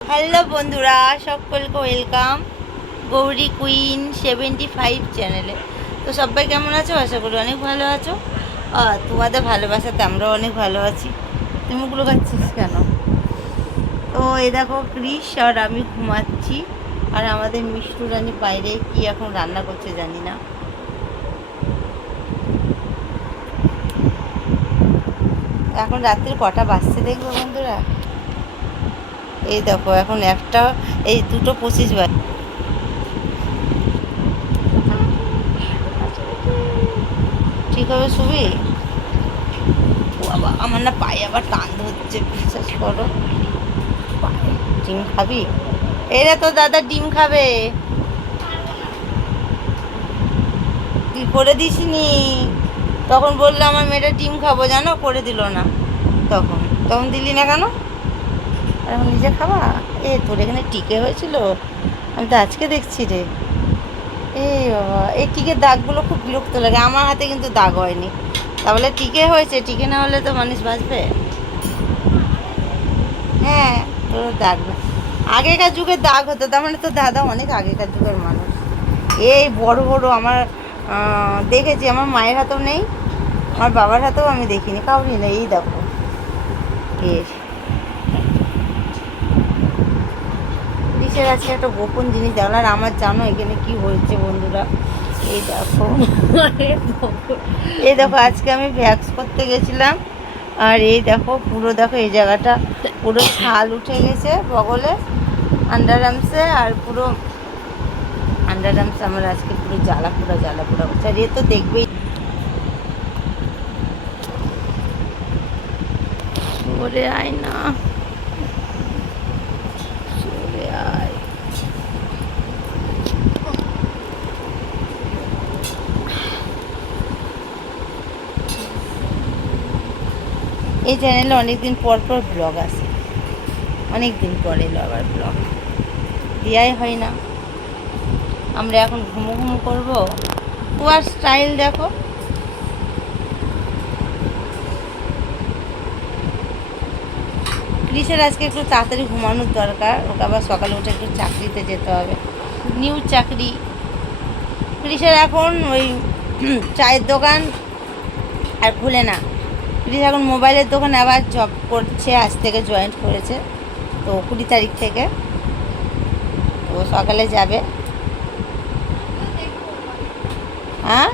Hello বন্ধুরা, সকলকে welcome Gauri queen 75 চ্যানেলে। তো সবাই কেমন আছো? আশা করি অনেক ভালো আছো। তোমাদের ভালোবাসাতে আমরাও অনেক ভালো আছি। তুমি মুখগুলো খাচ্ছিস কেন? তো এই দেখো, ক্রিস আর আমি ঘুমাচ্ছি, আর আমাদের মিষ্টু রানী বাইরে কি এখন রান্না করছে জানি না। এখন রাত্রির কটা বাজছে দেখবো বন্ধুরা। এই দেখো, এখন একটা, এই 2:25 বাজে। ঠিক হবে শুবি? বাবা, আমার না পায়ে আবার টান ধরছে, বিশ্বাস করো। ডিম খাবি? এই রে, তোর দাদা ডিম খাবে। তুই করে দিসনি? তখন বললো আমার মেয়েটা ডিম খাবো, জানো, করে দিল না। তখন তখন দিলি না কেন? আর এখন নিজে খাবা? তোর এখানে টিকে হয়েছিল? আমি তো আজকে দেখছি রে। বাবা, এই টিকের দাগগুলো খুব বিরক্ত লাগে। আমার হাতে কিন্তু দাগ হয়নি, তাহলে টিকে হয়েছে। টিকে না হলে তো মানুষ বাঁচবে? হ্যাঁ, তোর দাগ না। আগেকার যুগের দাগ হতো, তার মানে তো দাদা অনেক আগেকার যুগের মানুষ। এই বড় বড় আমার দেখেছি, আমার মায়ের হাতেও নেই, আমার বাবার হাতেও আমি দেখিনি, কাউরই নেই। এই দেখো, পুলিশের আজকে একটা গোপন জিনিস দেখলাম। আর আমার জানো এখানে কি হয়েছে বন্ধুরা? এই দেখো, এই দেখো, আজকে আমি ভ্যাক্স করতে গেছিলাম, আর এই দেখো পুরো, দেখো এই জায়গাটা পুরো ছাল উঠে গেছে বগলে, আন্ডার আর্মসে, আর পুরো আন্ডার আর্মসে আমার আজকে পুরো জ্বালা পোড়া হচ্ছে। আর এ তো দেখবেই। সরে আয় না, সরে আয়। এই চ্যানেলে অনেকদিন পর পর ব্লগ আসে, অনেকদিন পর এলো আবার ব্লগ, দেওয়াই হয় না। আমরা এখন ঘুমো করবো। কুয়ার স্টাইল দেখো। ক্রিসের আজকে একটু তাড়াতাড়ি ঘুমানোর দরকার, ওকে আবার সকালে উঠে একটু চাকরিতে যেতে হবে, নিউ চাকরি। ক্রিসের এখন ওই চায়ের দোকান আর খুলে না। ক্রিস এখন মোবাইলের দোকানে আবার জব করছে, আজ থেকে জয়েন্ট করেছে, তো 20 তারিখ থেকে তো সকালে যাবে। হ্যাঁ,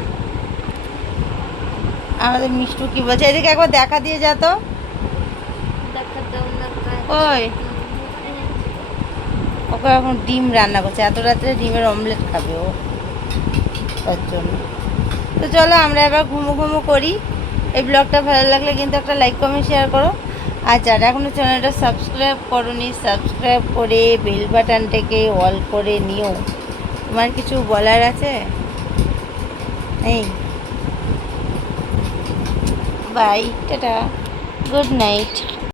আমাদের মিষ্টু কি বলছে? এদিকে একবার দেখা দিয়ে যা তো। ওই, ওকে এখন ডিম রান্না করছে, এত রাত্রে ডিমের অমলেট খাবে ও, তার জন্য। তো চলো আমরা এবার ঘুমো করি। এই ব্লগটা ভালো লাগলে কিন্তু একটা লাইক কমেন্ট শেয়ার করো। আর যারা এখনও চ্যানেলটা সাবস্ক্রাইব করোনি, সাবস্ক্রাইব করে বেল বাটনটাকে অল করে নিও। তোমার কিছু বলার আছে? নেই? Bye, tata, good night.